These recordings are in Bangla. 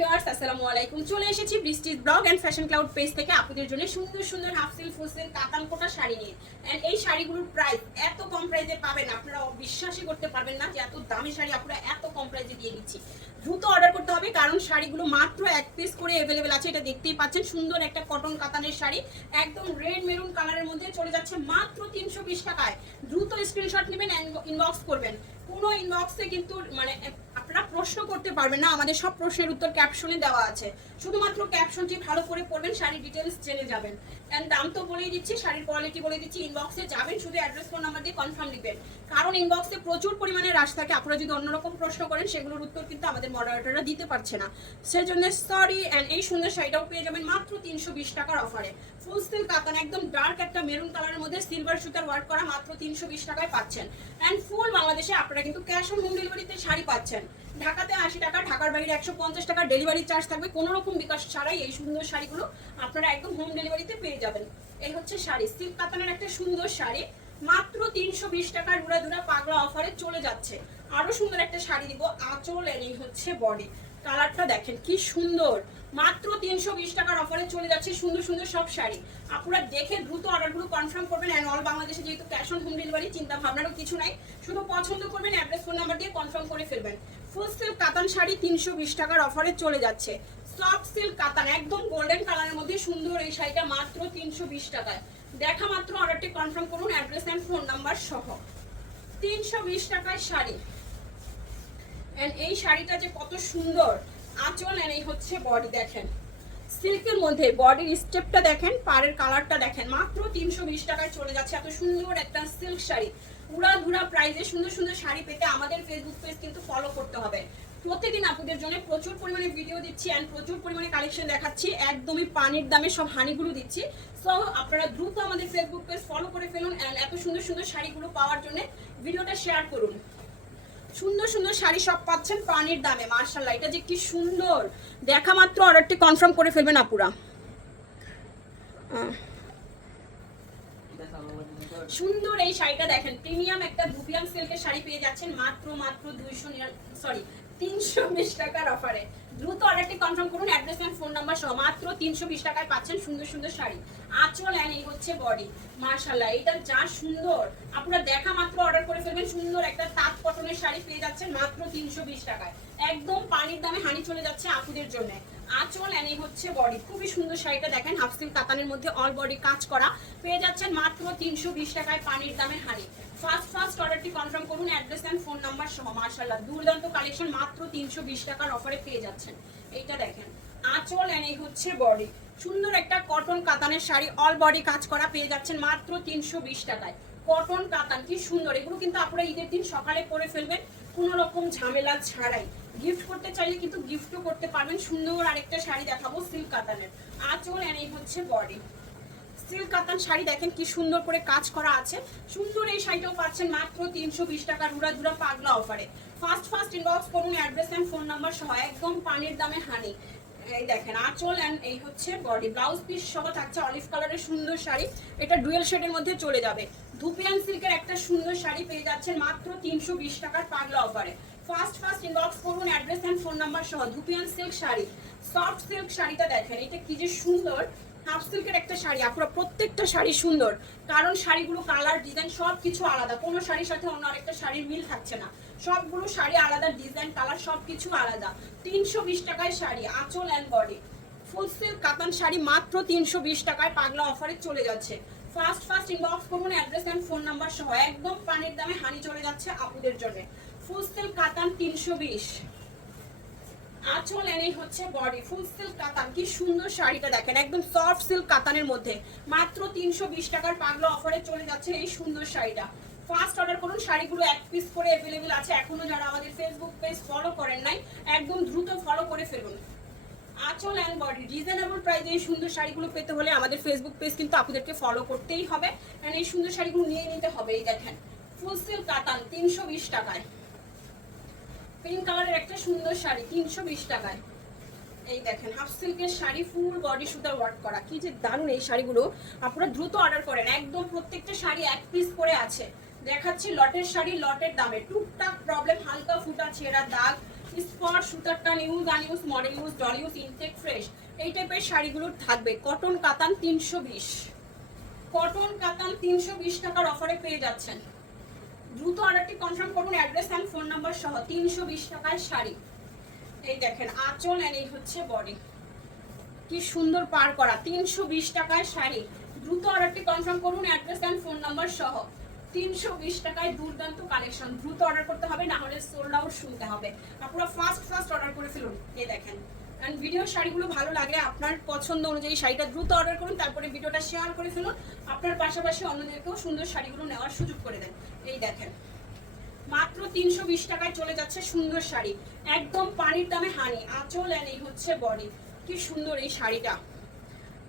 ভিউয়ার্স আসসালামু আলাইকুম। চলে এসেছি বৃষ্টির blog and fashion cloud page থেকে আপনাদের জন্য সুন্দর সুন্দর হাফ সিল্ক ফুল সিল্ক কাতান কোটা শাড়ি নিয়ে। এন্ড এই শাড়িগুলোর প্রাইস এত কম প্রাইসে পাবেন, আপনারা বিশ্বাসই করতে পারবেন না যে এত দামি শাড়ি আপনারা এত কম প্রাইসে দিয়ে দিচ্ছি। দ্রুত অর্ডার করতে হবে কারণ শাড়িগুলো মাত্র এক পিস করে অ্যাভেলেবেল আছে। এটা দেখতেই পাচ্ছেন, সুন্দর একটা কটন কাতানের শাড়ি, একদম রেড মেরুন কালারের মধ্যে চলে যাচ্ছে মাত্র 320 টাকায়। দ্রুত স্ক্রিনশট নেবেন, ইনবক্স করবেন। কোনো ইনবক্সে কিন্তু মানে আপনারা প্রশ্ন করতে পারবেন না, আমাদের সব প্রশ্নের উত্তর ক্যাপশনে দেওয়া আছে। শুধুমাত্র ক্যাপশনটি ভালো করে পড়বেন, শাড়ির ডিটেলস জেনে যাবেন। এন্ড দাম তো বলেই দিচ্ছি, শাড়ির কোয়ালিটি বলে দিচ্ছি। ইনবক্সে যাবেন, শুধু অ্যাড্রেস ফোন নাম্বার দিয়ে কনফার্ম লিখবেন, কারণ ইনবক্সে প্রচুর পরিমাণে রাশ থাকে। আপনারা যদি অন্যরকম প্রশ্ন করেন সেগুলোর উত্তর কিন্তু আমাদের মডারেটররা দিতে পারছে না, সেজন্য সরি। এন্ড এই সুন্দর শাড়িটাও পেয়ে যাবেন মাত্র 320 টাকার অফারে। ফুল সিল্ক কাতান, একদম ডার্ক একটা মেরুন কালারের মধ্যে সিলভার সুতার ওয়ার্ক করা, মাত্র 320 টাকায় পাচ্ছেন। এন্ড ফুল বাংলাদেশে আপনারা কিন্তু ক্যাশ অন হোম ডেলিভারিতে শাড়ি পাচ্ছেন। ঢাকাতে 80 টাকা, ঢাকার বাইরে 150 টাকা ডেলিভারি চার্জ থাকবে। কোনো রকম বিকাশ ছাড়াই এই সুন্দর শাড়িগুলো আপনারা একদম হোম ডেলিভারিতে পেয়ে যাবেন। এই হচ্ছে শাড়ি, সিল্ক কাতানের একটা সুন্দর শাড়ি, মাত্র 320 টাকার উড়াধুরা পাগলা অফারে চলে যাচ্ছে। আরো সুন্দর একটা শাড়ি দিব, আঁচল এই হচ্ছে বডি। কালারটা দেখেন কি সুন্দর, মাত্র 320 টাকার অফারে চলে যাচ্ছে সুন্দর সুন্দর সব শাড়ি। আপনারা দেখে দ্রুত অর্ডারগুলো কনফার্ম করবেন। এন্ড অল বাংলাদেশে যেহেতু ক্যাশ অন হোম ডেলিভারি, চিন্তা ভাবনারও কিছু নাই, শুধু পছন্দ করবেন, অ্যাড্রেস ফোন নাম্বার দিয়ে কনফার্ম করে ফেলবেন। ফুল সিল্ক কাতান শাড়ি 320 টাকার অফারে চলে যাচ্ছে। সফট সিল্ক কাতান, একদম গোল্ডেন কালারের মধ্যে সুন্দর এই শাড়িটা মাত্র 320 টাকায়। দেখা মাত্র অর্ডারটি কনফার্ম করুন, অ্যাড্রেস এন্ড ফোন নাম্বার সহ। 320 টাকায় শাড়ি। এন্ড এই শাড়িটা যে কত সুন্দর, আঁচল এন্ড এই হচ্ছে বডি। দেখেন সিল্কের মধ্যে বডির স্টেপটা দেখেন, পাড়ের কালারটা দেখেন, মাত্র 320 টাকায় চলে যাচ্ছে। এত সুন্দর একটা সিল্ক শাড়ি উড়াধুরা প্রাইসে সুন্দর সুন্দর শাড়ি পেতে আমাদের ফেসবুক পেজ কিন্তু ফলো করতে হবে। প্রতিদিন আপনাদের জন্য প্রচুর পরিমাণে ভিডিও দিচ্ছি এন্ড প্রচুর পরিমাণে কালেকশন দেখাচ্ছি, একদমই পানির দামে সব হানিগুলো দিচ্ছি। সো আপনারা দ্রুত আমাদের ফেসবুক পেজ ফলো করে ফেলুন এন্ড এত সুন্দর সুন্দর শাড়িগুলো পাওয়ার জন্য ভিডিওটা শেয়ার করুন। সুন্দর সুন্দর শাড়ি সব পাচ্ছেন পানির দামে, মার্শাল্লাহ। এটা যে কি সুন্দর, দেখা মাত্র অর্ডারটি কনফার্ম করে ফেলবেন আপুরা। সুন্দর এই শাড়িটা দেখেন, প্রিমিয়াম একটা দুপিয়ান সিল্কের শাড়ি পেয়ে যাচ্ছেন মাত্র 320 টাকার অফারে। দ্রুত অর্ডারটি কনফার্ম করুন, অ্যাড্রেস এন্ড ফোন নাম্বার সহ। মাত্র 320 টাকায় পাচ্ছেন সুন্দর সুন্দর শাড়ি, আঁচল এন্ড এই হচ্ছে বডি। মাশাআল্লাহ, এটা যা সুন্দর, আপনারা দেখা মাত্র অর্ডার করে ফেলবেন। সুন্দর একটা তাঁত কটনের শাড়ি পেয়ে যাচ্ছেন মাত্র 320 টাকায়, একদম পানির দামে হানি চলে যাচ্ছে আপুদের জন্য। আঁচল এন্ড এই হচ্ছে বডি, খুবই সুন্দর শাড়িটা দেখেন, হাফ সিল্ক কাতানের মধ্যে অল বডি কাজ করা, পেয়ে যাচ্ছেন মাত্র 320 টাকায় পানির দামে হানি। ফার্স্ট অর্ডারটি কনফার্ম করুন, অ্যাড্রেস এন্ড ফোন নাম্বার সহ। মাশাআল্লাহ, দুর্দান্ত কালেকশন, মাত্র 320 টাকার অফারে পেয়ে যাচ্ছেন। এইটা দেখেন আঁচল এন্ড এই হচ্ছে বডি, সুন্দর একটা কটন কাতানের শাড়ি, অল বডি কাজ করা, পেয়ে যাচ্ছেন মাত্র 320 টাকায়। কটন কাতান কি সুন্দর, এগুলো কিন্তু আপনারা ঈদের দিন সকালে পরে ফেলবেন কোনো রকম ঝামেলা ছাড়াই। গিফট করতে চাইলে কিন্তু গিফটও করতে পারবেন। সুন্দর আরেকটা শাড়ি দেখাবো সিল্ক কাতানের, আঁচল এন্ড এই হচ্ছে বডি। সিল্ক কাতান শাড়ি দেখেন কি সুন্দর করে কাজ করা আছে। সুন্দর এই শাড়িটাও পাচ্ছেন মাত্র 320 টাকার উড়াধুরা পাগলা অফারে। ফার্স্ট ইনবক্স করুন, অ্যাড্রেস এন্ড ফোন নাম্বার সহ, একদম পানির দামে হানি। এই দেখেন আঁচল এন্ড এই হচ্ছে বডি, ব্লাউজ পিস সহ থাকছে অলিভ কালারের সুন্দর শাড়ি। এটা ডুয়েল শেডের মধ্যে চলে যাবে। ধুপিয়ান সিল্কের একটা সুন্দর শাড়ি পেয়ে যাচ্ছেন মাত্র 320 টাকার পাগলা অফারে। ফার্স্ট ইনবক্স করুন, অ্যাড্রেস এন্ড ফোন নাম্বার সহ। Dupion silk sari, soft silk শাড়িটা দেখেন, এটা কি যে সুন্দর, হাফ সিল্কের একটা শাড়ি। আপনারা প্রত্যেকটা শাড়ি সুন্দর, কারণ শাড়িগুলো কালার ডিজাইন সব কিছু আলাদা, কোনো শাড়ির সাথে অন্য আরেকটা শাড়ির মিল থাকছে না, সবগুলো শাড়ি আলাদা, ডিজাইন কালার সব কিছু আলাদা। 320 টাকায় শাড়ি, আঁচল এন্ড বডি। ফুল সিল্ক কাতান শাড়ি মাত্র 320 টাকায় পাগলা অফারে চলে যাচ্ছে। ফার্স্ট ইনবক্স করুন, অ্যাড্রেস এন্ড ফোন নাম্বার সহ, একদম পানির দামে হানি চলে যাচ্ছে আপুদের জন্য। ফুল সিল্ক কাতান 320, আঁচল এনেই হচ্ছে বডি। ফুল সিল্ক কাতান, কি সুন্দর শাড়িটা দেখেন, একদম সফট সিল্ক কাতানের মধ্যে মাত্র 320 টাকার পাগলা অফারে চলে যাচ্ছে এই সুন্দর শাড়িটা। ফার্স্ট অর্ডার করুন, শাড়িগুলো এক পিস করে অ্যাভেলেবেল আছে। এখনো যারা আমাদের ফেসবুক পেজ ফলো করেন নাই, একদম দ্রুত ফলো করে ফেলুন। আঁচল এন্ড বডি, রিজনেবল প্রাইসে এই সুন্দর শাড়িগুলো পেতে হলে আমাদের ফেসবুক পেজ কিন্তু আপনাদেরকে ফলো করতেই হবে এন্ড এই সুন্দর শাড়িগুলো নিয়ে নিতে হবে। এই দেখেন ফুল সিল্ক কাতান 320 টাকায়, পিঙ্ক কালারের একটা সুন্দর শাড়ি 320 টাকায়। এই দেখেন হাফ সিল্কের শাড়ি, ফুল বডি সুতার ওয়ার্ক করা, কি যে দারুণ এই শাড়িগুলো। আপনারা দ্রুত অর্ডার করেন, একদম প্রত্যেকটা শাড়ি এক পিস করে আছে। দেখাচ্ছি লটের শাড়ি, লটের দামে। টুকটাক প্রবলেম, হালকা ফুটা ছেঁড়া দাগ, স্পট, সুতার টান use, unuse, model use, doll use, intact fresh, এই টাইপের শাড়িগুলো থাকবে। কটন কাতান 320, কটন কাতান 320 টাকার অফারে পেয়ে যাচ্ছেন। দ্রুত অর্ডারটি কনফার্ম করুন, অ্যাড্রেস অ্যান্ড ফোন নাম্বার সহ। 320 টাকায় শাড়ি। এই দেখেন আঁচল এন্ড এই হচ্ছে বডি, কি সুন্দর পার করা। 320 টাকায় শাড়ি। দ্রুত অর্ডারটি কনফার্ম করুন, অ্যাড্রেস অ্যান্ড ফোন নাম্বার সহ। 320 টাকায় দুর্দান্ত কালেকশন। দ্রুত অর্ডার করতে হবে, না হলে সোল্ড আউট শুনতে হবে। আপনারা ফাস্ট অর্ডার করে ফেলুন। এই দেখেন, এন্ড ভিডিও শাড়িগুলো ভালো লাগলে আপনার পছন্দ অনুযায়ী শাড়িটা দ্রুত অর্ডার করুন, তারপরে ভিডিওটা শেয়ার করে ফেলুন। আপনার পাশাপাশি অন্যদেরকেও সুন্দর শাড়িগুলো নেওয়ার সুযোগ করে দেন। এই দেখেন মাত্র 320 টাকায় চলে যাচ্ছে সুন্দর শাড়ি, একদম পানির দামে হানি। আঁচল এন্ড এই হচ্ছে বডি, কি সুন্দর এই শাড়িটা,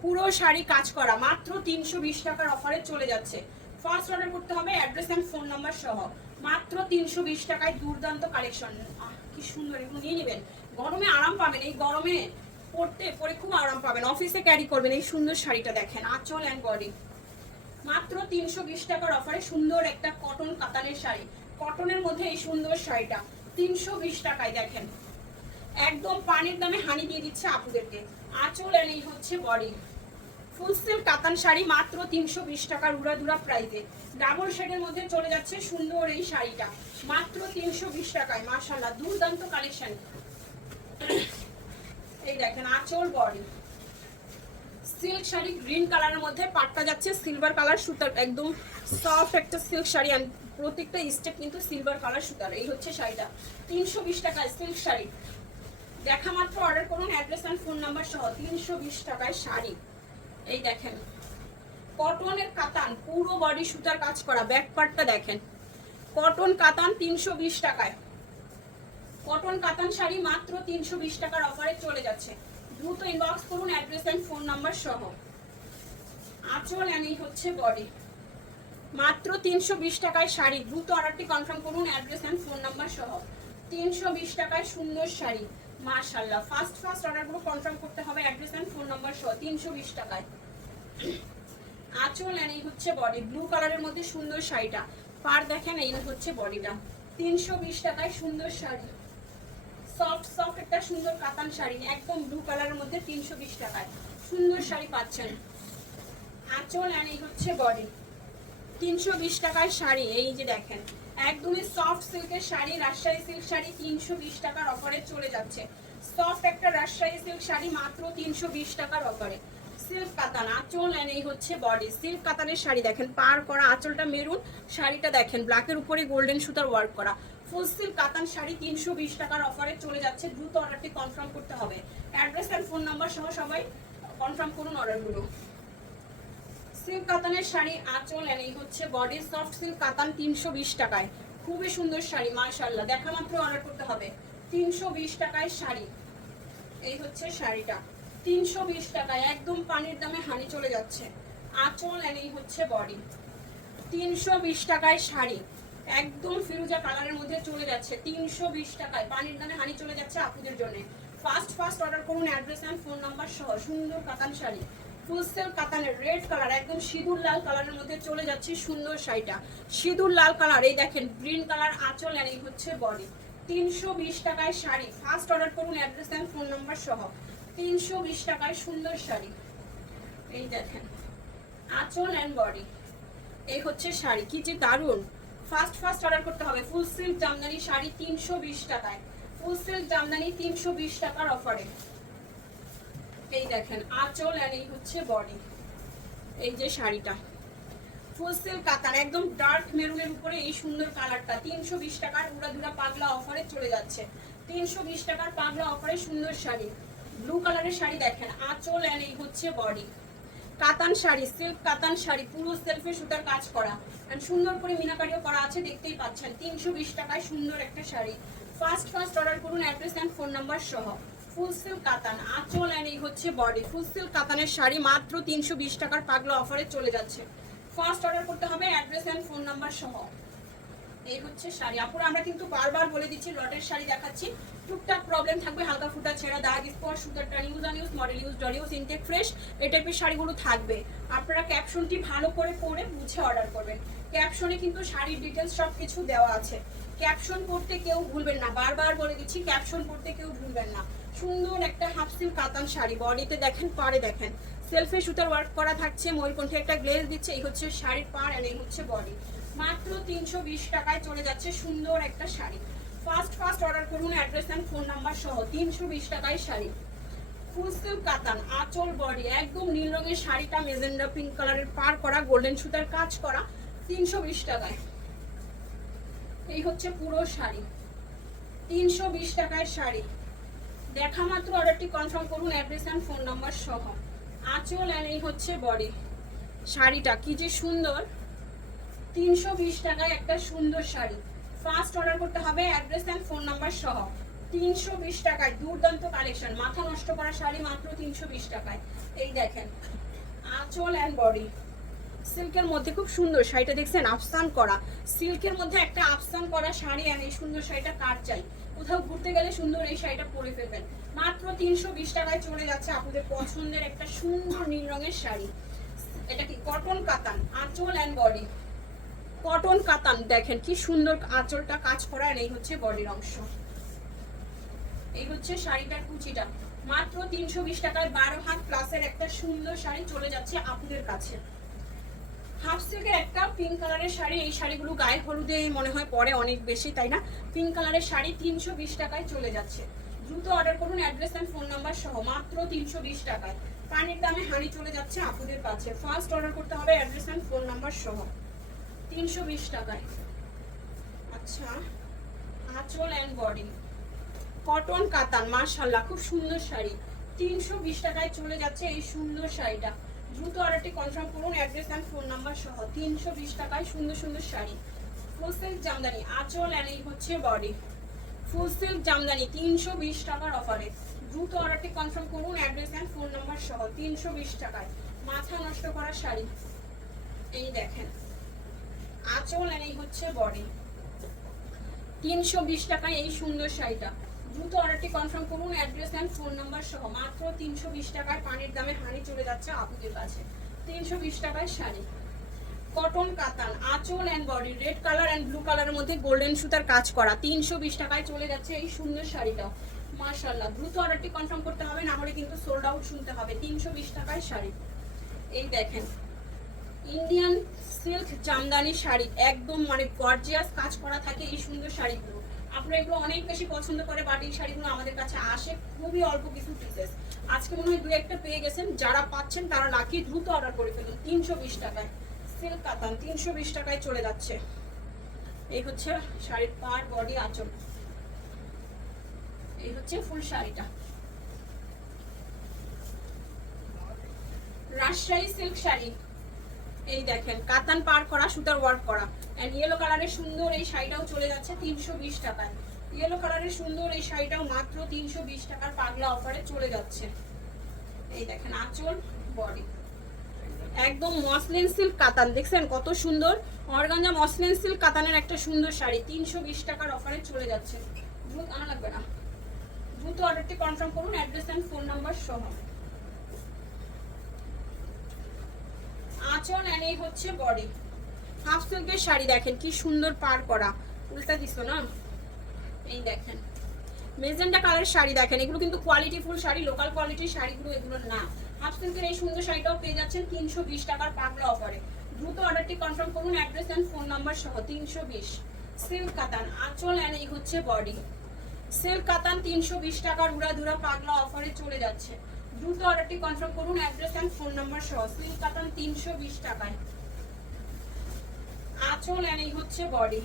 পুরো শাড়ি কাজ করা। মাত্র 320 টাকার অফারে চলে যাচ্ছে। ফার্স্ট অর্ডার করতে হবে, অ্যাড্রেস এন্ড ফোন নাম্বার সহ। মাত্র 320 টাকায় দুর্দান্ত কালেকশন। কি সুন্দর, এগুলো নিয়ে নেবেন। গরমে আরাম পাবেন, এই গরমে পরে খুব আরাম পাবেন, অফিসে ক্যারি করবেন। এই সুন্দর শাড়িটা দেখেন, আঁচল এন্ড বডি। মাত্র 320 টাকার অফারে সুন্দর একটা কটন কাতানের শাড়ি, কটনের মধ্যে এই সুন্দর শাড়িটা 320 টাকায়। দেখেন একদম পানির দামে হানি দিয়ে দিচ্ছে আপুদেরকে। আঁচল এন্ড এই হচ্ছে বডি, ফুল সিল্ক কাতান শাড়ি মাত্র 320 টাকার উড়াদুরা প্রাইসে। ডাবল শেডের মধ্যে চলে যাচ্ছে সুন্দর এই শাড়িটা, মাত্র 320 টাকায়। মাশাআল্লাহ, দুর্দান্ত কালেকশন। এই দেখেন আঁচল বডি, সিল্ক শাড়ি গ্রিন কালারের মধ্যে, পাটটা যাচ্ছে সিলভার কালার সুতার, একদম সফট একটা সিল্ক শাড়ি। প্রত্যেকটা স্টেপ কিন্তু সিলভার কালার সুতার। এই হচ্ছে শাড়িটা 320 টাকায় সিল্ক শাড়ি। দেখা মাত্র অর্ডার করুন, অ্যাড্রেস এন্ড ফোন নাম্বার সহ। 320 টাকায় শাড়ি। এই দেখেন কটনের কাতান, পুরো বডি সুতার কাজ করা। ব্যাক পার্টটা দেখেন, কটন কাতান 320 টাকায়। কটন কাতান শাড়ি মাত্র 320 টাকার অফারে চলে যাচ্ছে। দ্রুত ইনবক্স করুন, অ্যাড্রেস এন্ড ফোন নাম্বার সহ। আঁচল এন্ড এই হচ্ছে বডি, মাত্র 320 টাকায় শাড়ি। দ্রুত অর্ডারটি কনফার্ম করুন, অ্যাড্রেস এন্ড ফোন নাম্বার সহ। 320 টাকায় সুন্দর শাড়ি। মাশাআল্লাহ, ফাস্ট অর্ডারগুলো কনফার্ম করতে হবে, অ্যাড্রেস এন্ড ফোন নাম্বার সহ। 320 টাকায় আঁচল এন্ড এই হচ্ছে বডি, ব্লু কালারের মধ্যে সুন্দর শাড়িটা। পার দেখেন, এই হচ্ছে বডিটা। 320 টাকায় সুন্দর শাড়ি, সফট একটা সুন্দর কাতান শাড়ি, একদম ব্লু কালারের মধ্যে 320 টাকায় সুন্দর শাড়ি পাচ্ছেন। আঁচল এন্ড এই হচ্ছে বডি, 320 টাকায় শাড়ি। এই যে দেখেন একদমই সফট সিল্কের শাড়ি, রাজশাহী সিল্ক শাড়ি 320 টাকার অফারে চলে যাচ্ছে। সফট একটা রাজশাহী সিল্ক শাড়ি মাত্র 320 টাকার অফারে। সিল্ক কাতান, আঁচল এন্ড এই হচ্ছে বডি। সিল্ক কাতানের শাড়ি দেখেন, পার করা, আঁচলটা মেরুন, শাড়িটা দেখেন ব্ল্যাকের উপরে গোল্ডেন সুতার ওয়ার্ক করা। ফুল সিল্ক কাতান শাড়ি 320 টাকার অফারে চলে যাচ্ছে। দ্রুত অর্ডারটি কনফার্ম করতে হবে, অ্যাড্রেস এন্ড ফোন নাম্বার সহ সবাই কনফার্ম করুন অর্ডারগুলো। সিল্ক কাতানের শাড়ি, আঁচল এন্ড এই হচ্ছে বডি। সফট সিল্ক কাতান 320 টাকায়, খুবই সুন্দর শাড়ি। মাশাআল্লাহ, দেখা মাত্র অর্ডার করতে হবে। 320 টাকায় শাড়ি। এই হচ্ছে শাড়িটা 320 টাকায়, একদম পানির দামে হানি চলে যাচ্ছে। আঁচল এন্ড এই হচ্ছে বডি, 320 টাকায় শাড়ি, একদম ফিরোজা কালারের মধ্যে চলে যাচ্ছে। 320 টাকায় পানির দামে হানি চলে যাচ্ছে আপুদের জন্য। ফাস্ট অর্ডার করুন, অ্যাড্রেস এন্ড ফোন নাম্বার সহ। সুন্দর কাতান শাড়ি, ফুল সিল্ক কাতানের রেড কালার, একদম সিঁদুর লাল কালারের মধ্যে চলে যাচ্ছে সুন্দর শাড়িটা। সিঁদুর লাল কালার, এই দেখেন গ্রিন কালার আঁচল এন্ড এই হচ্ছে বডি। 320 টাকায় শাড়ি। ফাস্ট অর্ডার করুন, অ্যাড্রেস এন্ড ফোন নাম্বার সহ। 320 টাকায় সুন্দর শাড়ি। এই দেখেন আঁচল এন্ড বডি, এই হচ্ছে শাড়ি, কি যে দারুণ। ফাস্ট অর্ডার করতে হবে। ফুল সিল্ক জামদানি শাড়ি 320 টাকায়, ফুল সিল্ক জামদানি 320 টাকার অফারে। এই দেখেন আঁচল এন্ড এই হচ্ছে বডি। এই যে শাড়িটা ফুল সিল্ক কাতান, একদম ডার্ক মেরুনের উপরে এই সুন্দর কালারটা 320 টাকার উড়াধুরা পাগলা অফারে চলে যাচ্ছে। 320 টাকার পাগলা অফারে সুন্দর শাড়ি, ব্লু কালারের শাড়ি দেখেন, আঁচল এন্ড এই হচ্ছে বডি। কাতান শাড়ি, সিল্ক কাতান শাড়ি, পুরো সেলফে সুতার কাজ করা এন্ড সুন্দর করে মিনাকারিও করা আছে, দেখতেই পাচ্ছেন। 320 টাকায় সুন্দর একটা শাড়ি। ফাস্ট অর্ডার করুন, অ্যাড্রেস এন্ড ফোন নাম্বার সহ। ফুল সিল্ক কাতান, আঁচল এন্ড এই হচ্ছে বডি। ফুল সিল্ক কাতানের শাড়ি মাত্র 320 টাকার পাগলা অফারে চলে যাচ্ছে। ফাস্ট অর্ডার করতে হবে, অ্যাড্রেস এন্ড ফোন নাম্বার সহ। এই হচ্ছে শাড়ি। আপুরা আমরা কিন্তু বারবার বলে দিচ্ছি, লটের শাড়ি দেখাচ্ছি, টুকটাক প্রবলেম থাকবে, হালকা ফুটা ছেঁড়া, দাগ, স্পট, সুতার টান, use unuse, model use, doll use, intact fresh, এই টাইপের শাড়িগুলো থাকবে। আপনারা ক্যাপশনটি ভালো করে পড়ে বুঝে অর্ডার করবেন। ক্যাপশনে কিন্তু শাড়ির ডিটেলস সব কিছু দেওয়া আছে। ক্যাপশন পড়তে কেউ ভুলবেন না, বারবার বলে দিচ্ছি ক্যাপশন পড়তে কেউ ভুলবেন না। সুন্দর একটা হাফ সিল্ক কাতান শাড়ি, বডিতে দেখেন, পাড়ে দেখেন সেলফে সুতার ওয়ার্ক করা থাকছে, ময়ূরকণ্ঠে একটা গ্লেজ দিচ্ছে। এই হচ্ছে শাড়ির পাড় আর এই হচ্ছে বডি। মাত্র 320 টাকায় চলে যাচ্ছে সুন্দর একটা শাড়ি। ফার্স্ট অর্ডার করুন, অ্যাড্রেস এন্ড ফোন নাম্বার সহ। 320 টাকায় শাড়ি, ফুল সিল্ক কাতান, আঁচল বডি, একদম নীল রঙের শাড়িটা মেজেন্ডা পিঙ্ক কালারের পার করা, গোল্ডেন সুতার কাজ করা, 320 টাকায়। এই হচ্ছে পুরো শাড়ি, 320 টাকায় শাড়ি। দেখা মাত্র অর্ডারটি কনফার্ম করুন, অ্যাড্রেস এন্ড ফোন নাম্বার সহ। আঁচল এন্ড এই হচ্ছে বডি। শাড়িটা কি যে সুন্দর, 320 টাকায় একটা সুন্দর শাড়ি। ফার্স্ট অর্ডার করতে হবে, অ্যাড্রেস এন্ড ফোন নাম্বার সহ। 320 টাকায় দুর্দান্ত কালেকশন, মাথা নষ্ট করা শাড়ি মাত্র 320 টাকায়। এই দেখেন আঁচল এন্ড বডি, সিল্কের মধ্যে খুব সুন্দর শাড়িটা দেখছেন, আফসান করা সিল্কের মধ্যে একটা আফসান করা শাড়ি। আর এই সুন্দর শাড়িটা কার চাই, কোথাও ঘুরতে গেলে সুন্দর এই শাড়িটা পরে ফেলবেন। মাত্র 320 টাকায় চলে যাচ্ছে আপনাদের পছন্দের একটা সুন্দর নীল রঙের শাড়ি। এটা কি কটন কাতান, আঁচল এন্ড বডি, কটন কাতান দেখেন কি সুন্দর আঁচলটা কাজ করা। আর এই হচ্ছে বডির অংশ, এই হচ্ছে শাড়িটার কুচিটা। মাত্র 320 টাকায় 12 হাত প্লাসের একটা সুন্দর শাড়ি চলে যাচ্ছে আপনাদের কাছে। হাফ সিল্কের একটা পিঙ্ক কালারের শাড়ি, এই শাড়িগুলো গায়ে হলুদে মনে হয় পরে অনেক বেশি, তাই না? পিঙ্ক কালারের শাড়ি 320 টাকায় চলে যাচ্ছে। দ্রুত অর্ডার করুন, অ্যাড্রেস এন্ড ফোন নাম্বার সহ। মাত্র 320 টাকায় পানির দামে হাঁড়ি চলে যাচ্ছে আপনাদের কাছে। ফার্স্ট অর্ডার করতে হবে, অ্যাড্রেস এন্ড ফোন নাম্বার সহ, 320 টাকায়। আচ্ছা, আঁচল এন্ড বডি, কটন কাতান, মাশাআল্লাহ খুব সুন্দর শাড়ি। 320 টাকায় চলে যাচ্ছে এই সুন্দর শাড়িটা। দ্রুত অর্ডারটি কনফার্ম করুন, অ্যাড্রেস এন্ড ফোন নাম্বার সহ। 320 টাকায় সুন্দর সুন্দর শাড়ি। ফুল সিল্ক জামদানি, আঁচল এন্ড এই হচ্ছে বডি। ফুল সিল্ক জামদানি 320 টাকার অফারে। দ্রুত অর্ডারটি কনফার্ম করুন, অ্যাড্রেস এন্ড ফোন নাম্বার সহ। 320 টাকায় মাথা নষ্ট করা শাড়ি। এই দেখেন আঁচল এন্ড এই হচ্ছে বডি, 320 টাকায় এই সুন্দর শাড়িটা। দ্রুত অর্ডারটি কনফার্ম করুন, অ্যাড্রেস এন্ড ফোন নাম্বার সহ। মাত্র 320 টাকায় পানির দামে হাঁড়ি চলে যাচ্ছে আপনাদের কাছে। 320 টাকায় শাড়ি, কটন কাতান, আঁচল and body, red colour and blue কালারের মধ্যে গোল্ডেন সুতার কাজ করা। 320 টাকায় চলে যাচ্ছে এই সুন্দর শাড়িটা। মাশাআল্লাহ, দ্রুত অর্ডারটি কনফার্ম করতে হবে, না হলে কিন্তু সোল্ড আউট শুনতে হবে। 320 টাকায় শাড়ি। এই দেখেন ইন্ডিয়ান সিল্ক জামদানি শাড়ি, একদম মানে গর্জিয়াস কাজ করা থাকে এই সুন্দর শাড়িগুলো। আপনারা এগুলো অনেক বেশি পছন্দ করে, বাট এই শাড়িগুলো আমাদের কাছে আসে খুবই অল্প কিছু পিসেস। আজকে মনে হয় 2-1টা পেয়ে গেছেন, যারা পাচ্ছেন তারা লাকি, দ্রুত অর্ডার করে ফেলুন। 320 টাকায় সিল্ক কাতান, 320 টাকায় চলে যাচ্ছে। এই হচ্ছে শাড়ির পাড়, বডি, আঁচল। এই হচ্ছে ফুল শাড়িটা। রাজশাহী সিল্ক শাড়ি, এই দেখেন কাতান পার করা, সুতার ওয়ার্ক করা, এন্ড ইয়েলো কালারের সুন্দর এই শাড়িটাও চলে যাচ্ছে 320 টাকায়। ইয়েলো কালারের সুন্দর এই শাড়িটাও মাত্র 320 টাকার পাগলা অফারে চলে যাচ্ছে। এই দেখেন আঁচল, বডি, একদম মসলিন সিল্ক কাতান, দেখছেন কত সুন্দর অর্গানজা মসলিন সিল্ক কাতানের একটা সুন্দর শাড়ি 320 টাকার অফারে চলে যাচ্ছে। দ্রুত আনা লাগবে না, দ্রুত অর্ডারটি কনফার্ম করুন, অ্যাড্রেস এন্ড ফোন নাম্বার সহ। আঁচল এন্ড এই হচ্ছে বডি। হাফ সিল্কের শাড়ি দেখেন কি সুন্দর পার করা, উল্টা দিছো না? এই দেখেন মেজেন্টা কালারের শাড়ি দেখেন, এগুলো কিন্তু কোয়ালিটি ফুল শাড়ি, লোকাল কোয়ালিটির শাড়িগুলো এগুলো না। হাফ সিল্কের এই সুন্দর শাড়িটাও পেয়ে যাচ্ছেন 320 টাকার পাগলা অফারে। দ্রুত অর্ডারটি কনফার্ম করুন, অ্যাড্রেস এন্ড ফোন নাম্বার সহ। 320 সিল্ক কাতান, আঁচল এন্ড এই হচ্ছে বডি। সিল্ক কাতান 320 টাকার উড়াধুরা পাগলা অফারে চলে যাচ্ছে। দ্রুত অর্ডারটি কনফার্ম করুন, অ্যাড্রেস এন্ড ফোন নাম্বার সহ। সিল্ক কাতান 320 টাকায়, আঁচল এন্ড এই হচ্ছে বডি।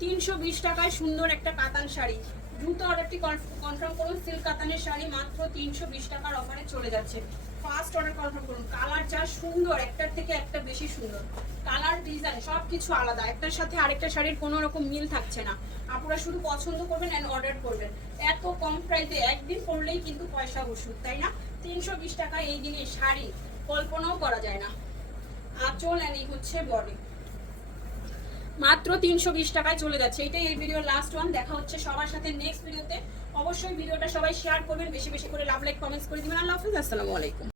320 টাকায় সুন্দর একটা কাতান শাড়ি। দ্রুত অর্ডারটি কনফার্ম করুন, সিল্ক কাতানের শাড়ি মাত্র 320 টাকার অফারে চলে যাচ্ছে। ফার্স্ট অর্ডার কনফার্ম করুন। কালার যা সুন্দর, একটার থেকে একটা বেশি সুন্দর, কালার ডিজাইন সবকিছু আলাদা, একটার সাথে আরেকটা শাড়ির কোনো রকম মিল থাকছে না। আপনারা শুধু পছন্দ করবেন এন্ড অর্ডার করবেন। এত কম প্রাইসে একদিন পরলেই কিন্তু পয়সা ওষুধ, তাই না? 320 টাকা এই দিনে শাড়ি কল্পনাও করা যায় না। আঁচল এন্ড এই হচ্ছে বডি, মাত্র 320 টাকায় চলে যাচ্ছে। এটাই এই ভিডিওর লাস্ট ওয়ান। দেখা হচ্ছে সবার সাথে নেক্সট ভিডিওতে। অবশ্যই ভিডিওটা সবাই শেয়ার করবেন, বেশি বেশি করে লাভ লাইক কমেন্টস করে দিবেন। আল্লাহ হাফেজ, আসসালামু আলাইকুম।